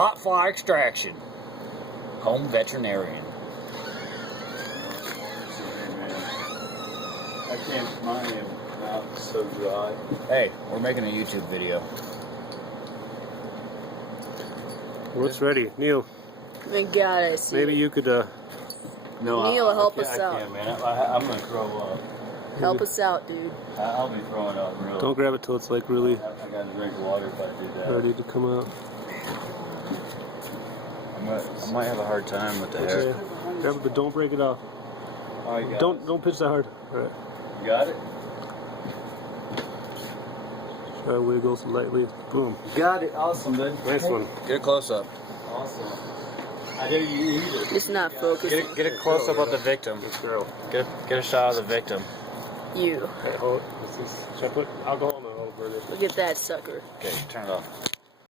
Botfly extraction. Home veterinarian. I can't mind him. Now it's so dry. Hey, we're making a YouTube video. What's ready? Neil, Thank God I see. maybe you could, No, Neil, help I us can't, out. I can't, man. I'm gonna throw up. Help us out, dude. I'll be throwing up real. don't grab it till it's like really I gotta drink water if I do that. ready to come out. I might have a hard time with the hair. Okay. Grab it, but don't break it off. All right, guys. Don't pitch that hard. All right. You got it? Try to wiggle lightly. Boom. Got it. Awesome, dude. Nice one. Get a close up. Awesome. I dare you eat it. It's not focused. Get a close up of the victim. Good girl. Get a shot of the victim. You. Okay, hold it. Should I put alcohol? No, I'll burn it. Look at that sucker. Okay, turn it off.